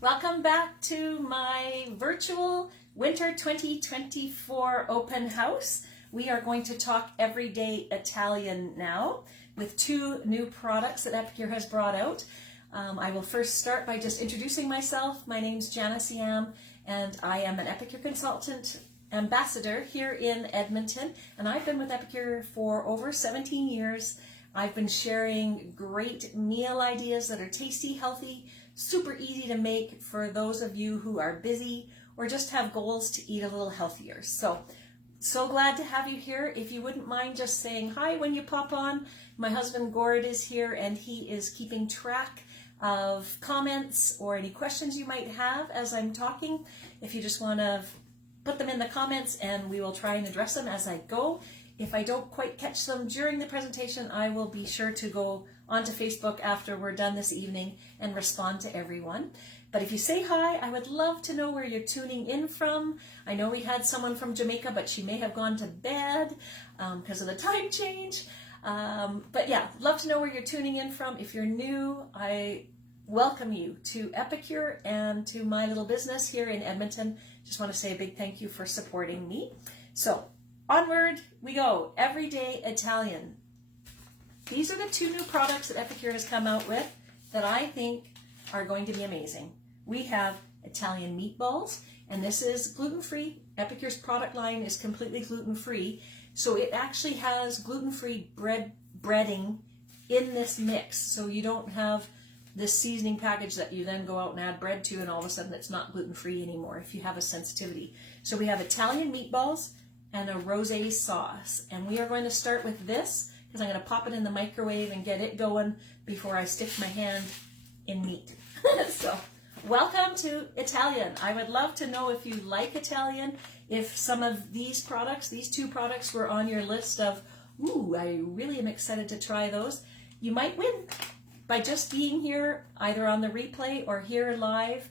Welcome back to my virtual Winter 2024 open house. We are going to talk everyday Italian now with two new products that Epicure has brought out. I will first start by just introducing myself. My name's Janice Yam and I am an Epicure Consultant Ambassador here in Edmonton, and I've been with Epicure for over 17 years. I've been sharing great meal ideas that are tasty, healthy, super easy to make for those of you who are busy or just have goals to eat a little healthier. So glad to have you here. If you wouldn't mind just saying hi when you pop on. My husband Gord is here and he is keeping track of comments or any questions you might have as I'm talking. If you just want to put them in the comments and we will try and address them as I go. If I don't quite catch them during the presentation, I will be sure to go onto Facebook after we're done this evening and respond to everyone. But if you say hi, I would love to know where you're tuning in from. I know we had someone from Jamaica, but she may have gone to bed because of the time change. But yeah, love to know where you're tuning in from. If you're new, I welcome you to Epicure and to my little business here in Edmonton. Just want to say a big thank you for supporting me. So onward we go. Everyday Italian. These are the two new products that Epicure has come out with that I think are going to be amazing. We have Italian meatballs, and this is gluten-free. Epicure's product line is completely gluten-free, so it actually has gluten-free breading in this mix, so you don't have this seasoning package that you then go out and add bread to, and all of a sudden it's not gluten-free anymore if you have a sensitivity. So we have Italian meatballs and a rosé sauce, and we are going to start with this because I'm going to pop it in the microwave and get it going before I stick my hand in meat. So welcome to Italian. I would love to know if you like Italian, if some of these products, these two products were on your list of, ooh, I really am excited to try those. You might win by just being here, either on the replay or here live.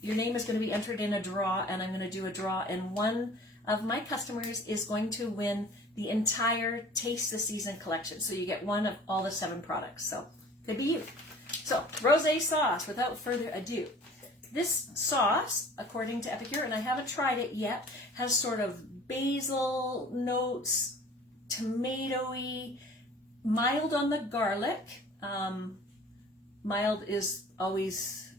Your name is going to be entered in a draw, and I'm going to do a draw, and one of my customers is going to win the entire Taste the Season collection. So you get one of all the 7 products. So could be you. So rosé sauce, without further ado. This sauce, according to Epicure, and I haven't tried it yet, has sort of basil notes, tomatoey, mild on the garlic. Mild is always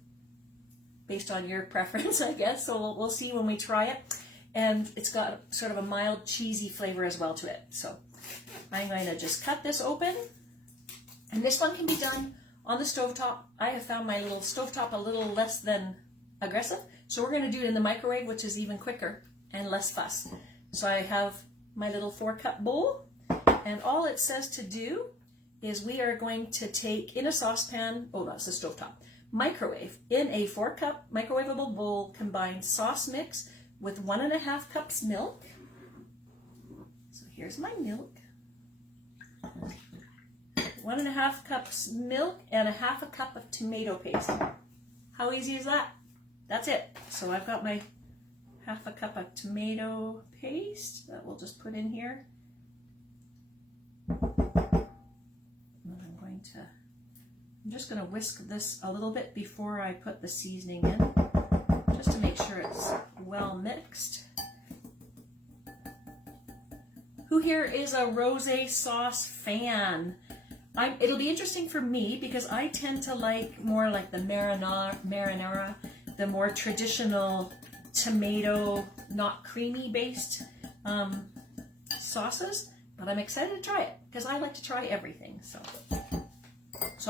based on your preference, I guess. So we'll see when we try it. And it's got sort of a mild cheesy flavor as well to it. So I'm going to just cut this open. And this one can be done on the stovetop. I have found my little stovetop a little less than aggressive. So we're going to do it in the microwave, which is even quicker and less fuss. So I have my little 4-cup bowl. And all it says to do is we are going to take in a saucepan, oh, that's the stovetop, microwave, in a 4-cup microwavable bowl, combine sauce mix with 1.5 cups milk. So here's my milk. 1.5 cups milk and 1/2 cup of tomato paste. How easy is that? That's it. So I've got my 1/2 cup of tomato paste that we'll just put in here. And I'm just going to whisk this a little bit before I put the seasoning in, just to make sure it's well mixed. Who here is a rosé sauce fan? It'll be interesting for me because I tend to like more like the marinara, the more traditional tomato, not creamy based sauces. But I'm excited to try it because I like to try everything. So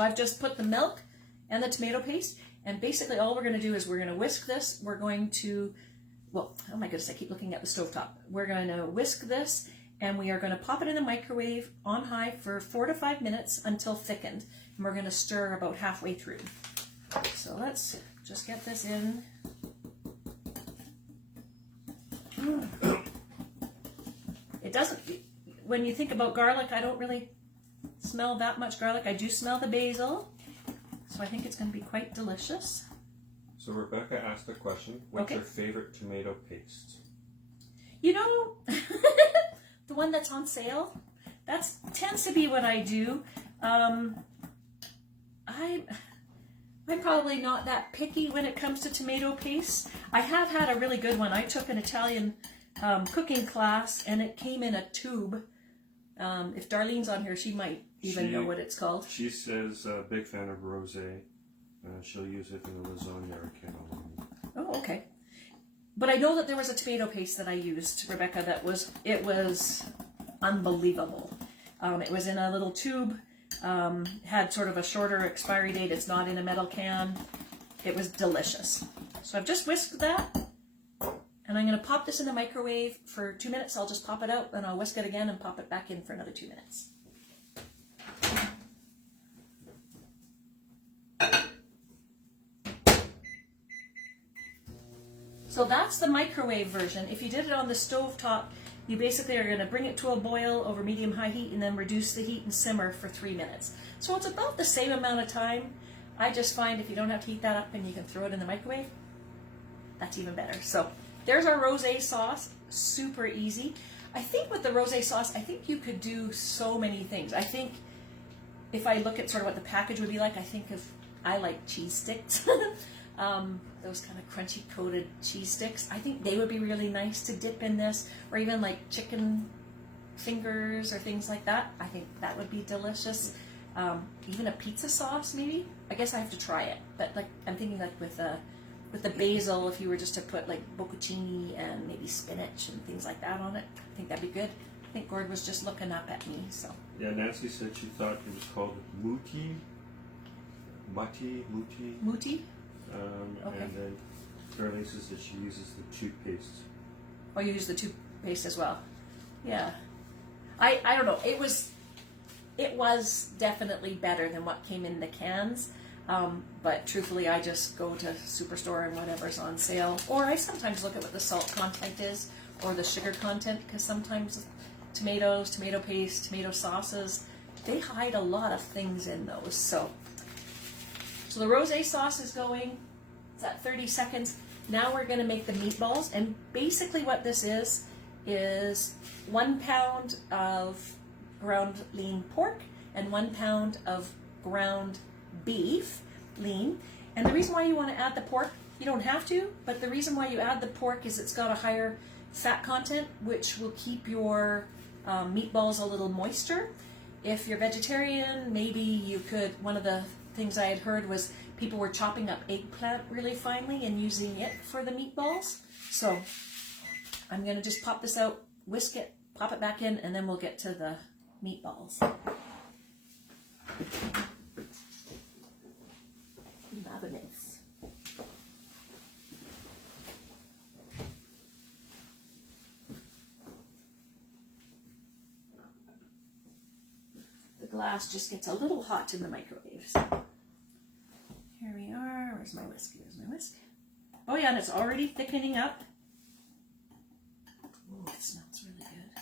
I've just put the milk and the tomato paste, and basically all we're going to do is we're going to whisk this. We're going to, well, oh my goodness, I keep looking at the stovetop. We're going to whisk this, and we are going to pop it in the microwave on high for 4 to 5 minutes until thickened. And we're going to stir about halfway through. So let's just get this in. It doesn't, when you think about garlic, I don't really smell that much garlic. I do smell the basil, so I think it's going to be quite delicious. So Rebecca asked a question. What's your favorite tomato paste? You know, the one that's on sale, that tends to be what I do. I'm probably not that picky when it comes to tomato paste. I have had a really good one. I took an Italian cooking class and it came in a tube. If Darlene's on here, she might even know what it's called. She says, big fan of rosé. She'll use it in a lasagna or cannelloni. Oh, okay. But I know that there was a tomato paste that I used, Rebecca, that was unbelievable. It was in a little tube, had sort of a shorter expiry date. It's not in a metal can. It was delicious. So I've just whisked that, and I'm going to pop this in the microwave for 2 minutes. I'll just pop it out, and I'll whisk it again and pop it back in for another 2 minutes. So that's the microwave version. If you did it on the stove top, you basically are going to bring it to a boil over medium-high heat and then reduce the heat and simmer for 3 minutes. So it's about the same amount of time. I just find if you don't have to heat that up and you can throw it in the microwave, that's even better. So there's our rosé sauce, super easy. I think with the rosé sauce, I think you could do so many things. I think if I look at sort of what the package would be like, I like cheese sticks. Those kind of crunchy coated cheese sticks. I think they would be really nice to dip in this, or even like chicken fingers or things like that. I think that would be delicious. Even a pizza sauce, maybe. I guess I have to try it, but like I'm thinking like with the basil, if you were just to put like bocconcini and maybe spinach and things like that on it, I think that'd be good. I think Gord was just looking up at me, so. Yeah, Nancy said she thought it was called muti. Muti? Okay. And then Darlene says that she uses the toothpaste. Oh, you use the toothpaste as well. Yeah. I don't know. It was definitely better than what came in the cans. But truthfully, I just go to Superstore and whatever's on sale. Or I sometimes look at what the salt content is or the sugar content, because sometimes tomatoes, tomato paste, tomato sauces, they hide a lot of things in those. So the rosé sauce is going. It's at 30 seconds. Now we're going to make the meatballs. And basically what this is 1 pound of ground lean pork and 1 pound of ground beef lean. And the reason why you want to add the pork, you don't have to, but the reason why you add the pork is it's got a higher fat content, which will keep your meatballs a little moister. If you're vegetarian, maybe you could, one of the things I had heard was people were chopping up eggplant really finely and using it for the meatballs. So I'm going to just pop this out, whisk it, pop it back in, and then we'll get to the meatballs. Mayonnaise. The glass just gets a little hot in the microwave. So here we are. Where's my whisk? Here's my whisk. Oh yeah, and it's already thickening up. Oh, it smells really good.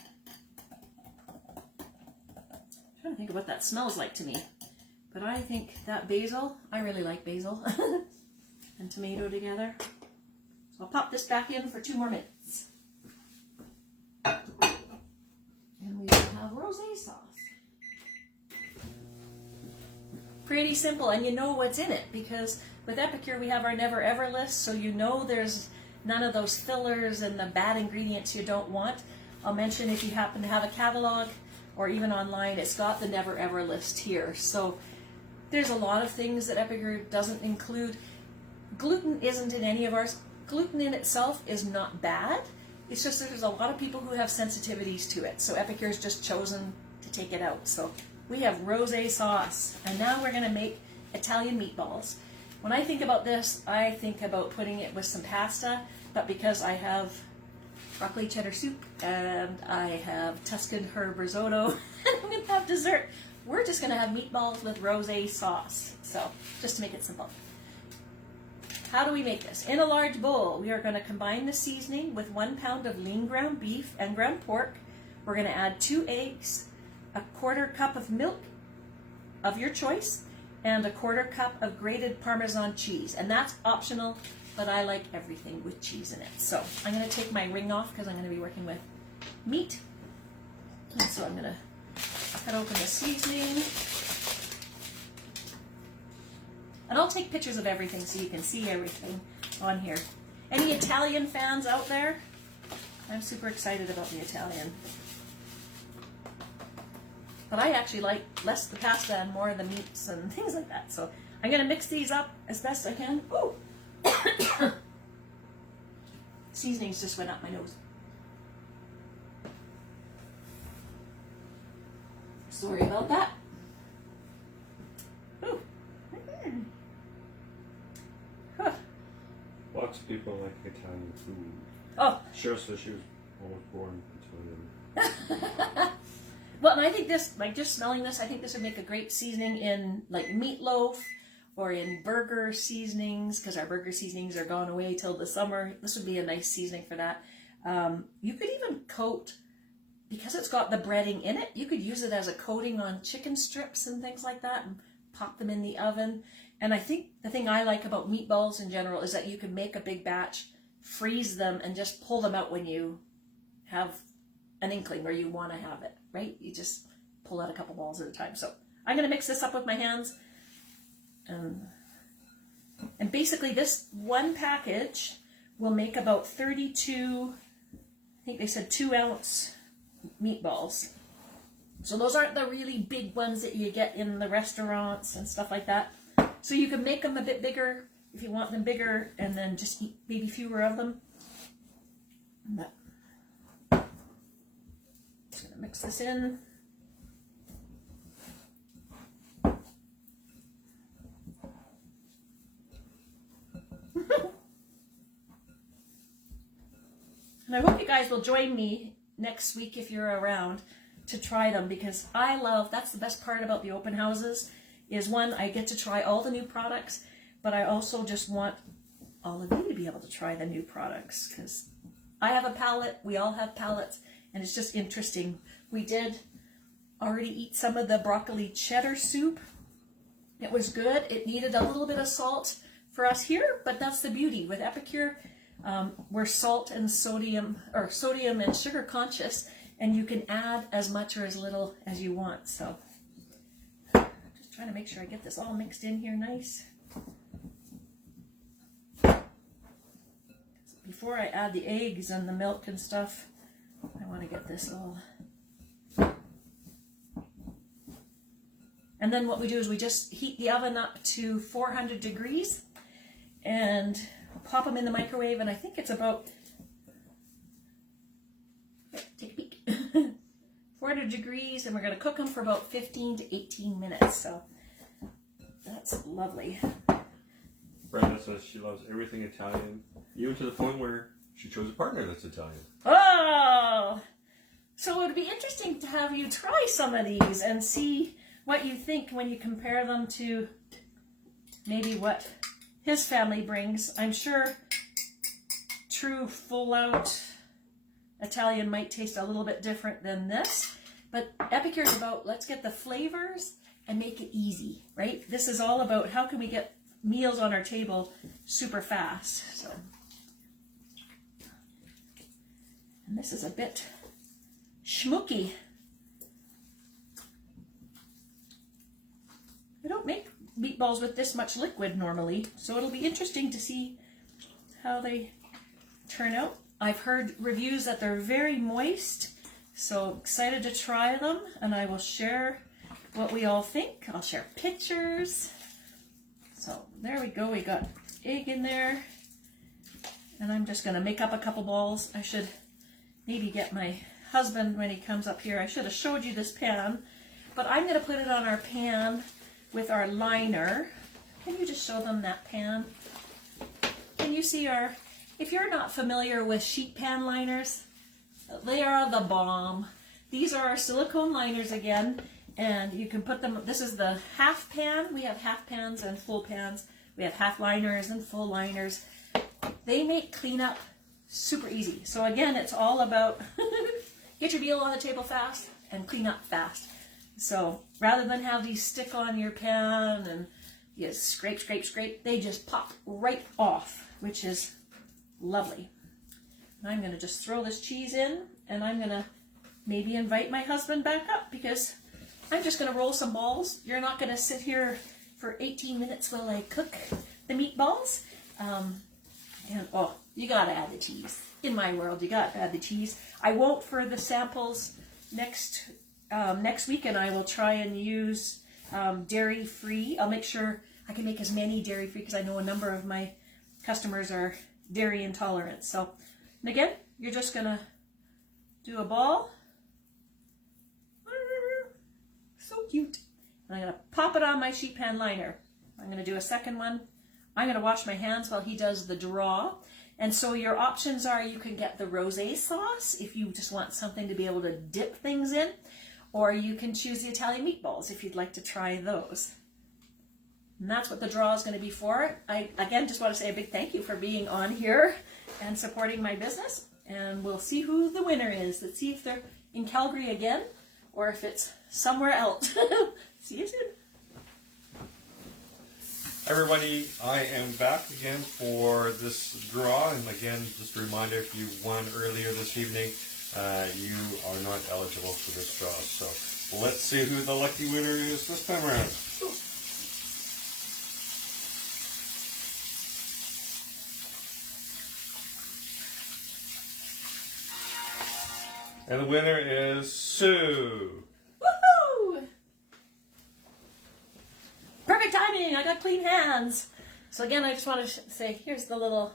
I'm trying to think of what that smells like to me. But I think that basil, I really like basil, and tomato together. So I'll pop this back in for 2 more minutes. And we will have rosé sauce. Pretty simple, and you know what's in it, because with Epicure we have our never ever list, so you know there's none of those fillers and the bad ingredients you don't want. I'll mention if you happen to have a catalog or even online, it's got the never ever list here. So there's a lot of things that Epicure doesn't include. Gluten isn't in any of ours. Gluten in itself is not bad. It's just that there's a lot of people who have sensitivities to it. So Epicure's just chosen to take it out. So we have rosé sauce. And now we're going to make Italian meatballs. When I think about this, I think about putting it with some pasta. But because I have broccoli cheddar soup and I have Tuscan herb risotto and I'm going to have dessert, we're just going to have meatballs with rosé sauce. So just to make it simple. How do we make this? In a large bowl, we are going to combine the seasoning with 1 pound of lean ground beef and ground pork. We're going to add 2 eggs, a 1/4 cup of milk of your choice, and a 1/4 cup of grated Parmesan cheese. And that's optional, but I like everything with cheese in it. So I'm going to take my ring off because I'm going to be working with meat. And so I'm going to cut open the seasoning. And I'll take pictures of everything so you can see everything on here. Any Italian fans out there? I'm super excited about the Italian. But I actually like less the pasta and more of the meats and things like that. So I'm going to mix these up as best I can. Ooh. Seasonings just went up my nose. Sorry about that. Ooh. Huh. Lots of people like Italian food. Oh. Cheryl says she was almost born Italian. Well, and I think this, like just smelling this, I think this would make a great seasoning in like meatloaf or in burger seasonings, because our burger seasonings are gone away till the summer. This would be a nice seasoning for that. You could even coat, because it's got the breading in it, you could use it as a coating on chicken strips and things like that and pop them in the oven. And I think the thing I like about meatballs in general is that you can make a big batch, freeze them, and just pull them out when you have an inkling where you want to have it, right? You just pull out a couple balls at a time. So I'm going to mix this up with my hands. And basically this one package will make about 32, I think they said 2-ounce meatballs. So those aren't the really big ones that you get in the restaurants and stuff like that. So you can make them a bit bigger if you want them bigger, and then just eat maybe fewer of them. But just gonna mix this in. And I hope you guys will join me next week if you're around to try them, because I love, that's the best part about the open houses, is one, I get to try all the new products, but I also just want all of you to be able to try the new products, because I have a palate, we all have palates, and it's just interesting. We did already eat some of the broccoli cheddar soup. It was good. It needed a little bit of salt for us here, but that's the beauty with Epicure. We're salt and sodium and sugar conscious, and you can add as much or as little as you want. So just trying to make sure I get this all mixed in here nice. Before I add the eggs and the milk and stuff, I want to get this all. And then what we do is we just heat the oven up to 400 degrees and pop them in the microwave, and I think it's about, take a peek, 400 degrees, and we're going to cook them for about 15 to 18 minutes, so that's lovely. Brenda says she loves everything Italian, even to the point where she chose a partner that's Italian. Oh! So it would be interesting to have you try some of these and see what you think when you compare them to maybe what his family brings. I'm sure true full-out Italian might taste a little bit different than this, but Epicure is about let's get the flavors and make it easy, right? This is all about how can we get meals on our table super fast. So, and this is a bit schmooky. I don't make meatballs with this much liquid normally, so it'll be interesting to see how they turn out. I've heard reviews that they're very moist, so excited to try them, and I will share what we all think. I'll share pictures. So there we go, we got egg in there, and I'm just gonna make up a couple balls. I should maybe get my husband when he comes up here. I should have showed you this pan, but I'm gonna put it on our pan with our liner. Can you just show them that pan? Can you see our, if you're not familiar with sheet pan liners, they are the bomb. These are our silicone liners again, and you can put them, this is the half pan. We have half pans and full pans. We have half liners and full liners. They make cleanup super easy. So again, it's all about get your meal on the table fast and clean up fast. So rather than have these stick on your pan and you scrape, scrape, scrape, they just pop right off, which is lovely. And I'm going to just throw this cheese in, and I'm going to maybe invite my husband back up, because I'm just going to roll some balls. You're not going to sit here for 18 minutes while I cook the meatballs. And oh, you gotta add the cheese. In my world, you gotta add the cheese. I won't for the samples next week, and I will try and use dairy-free. I'll make sure I can make as many dairy-free because I know a number of my customers are dairy intolerant. So, and again, you're just gonna do a ball. So cute. And I'm gonna pop it on my sheet pan liner. I'm gonna do a second one. I'm gonna wash my hands while he does the draw. And so your options are you can get the Rosée Sauce if you just want something to be able to dip things in, or you can choose the Italian meatballs if you'd like to try those. And that's what the draw is going to be for. I, again, just want to say a big thank you for being on here and supporting my business. And we'll see who the winner is. Let's see if they're in Calgary again or if it's somewhere else. See you soon. Everybody, I am back again for this draw, and again, just a reminder, if you won earlier this evening, you are not eligible for this draw. So let's see who the lucky winner is this time around. And the winner is Sue. Woohoo! Perfect timing, I got clean hands. So again, I just want to say, here's the little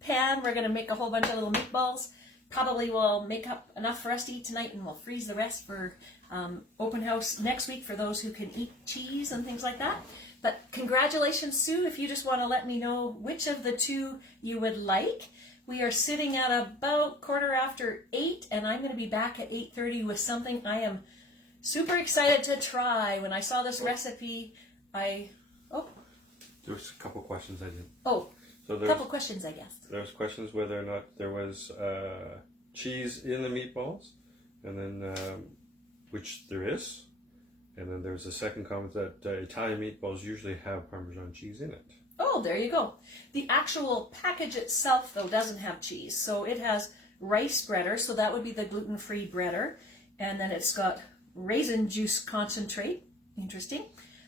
pan. We're going to make a whole bunch of little meatballs. Probably will make up enough for us to eat tonight, and we'll freeze the rest for open house next week for those who can eat cheese and things like that. But congratulations, Sue, if you just want to let me know which of the two you would like. We are sitting at about 8:15, and I'm going to be back at 8:30 with something I am super excited to try. When I saw this recipe, There was a couple questions I did. Oh, so a couple questions, I guess. There's questions whether or not there was cheese in the meatballs, and then which there is, and then there's a second comment that Italian meatballs usually have Parmesan cheese in it. Oh, there you go. The actual package itself, though, doesn't have cheese. So it has rice breader, so that would be the gluten-free breader. And then it's got raisin juice concentrate, interesting.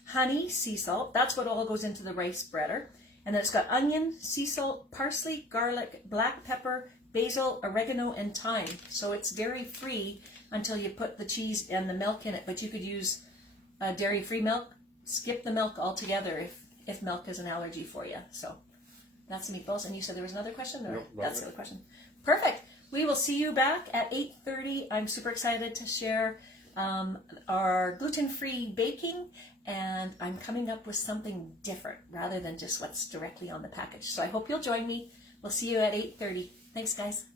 Honey, sea salt, that's what all goes into the rice breader. And then it's got onion, sea salt, parsley, garlic, black pepper, basil, oregano, and thyme. So it's dairy-free until you put the cheese and the milk in it. But you could use dairy-free milk, skip the milk altogether if milk is an allergy for you. So that's the meatballs. And you said there was another question? Or? Nope, That's the other question. Perfect. We will see you back at 8:30. I'm super excited to share our gluten-free baking, and I'm coming up with something different rather than just what's directly on the package. So I hope you'll join me. We'll see you at 8:30. Thanks, guys.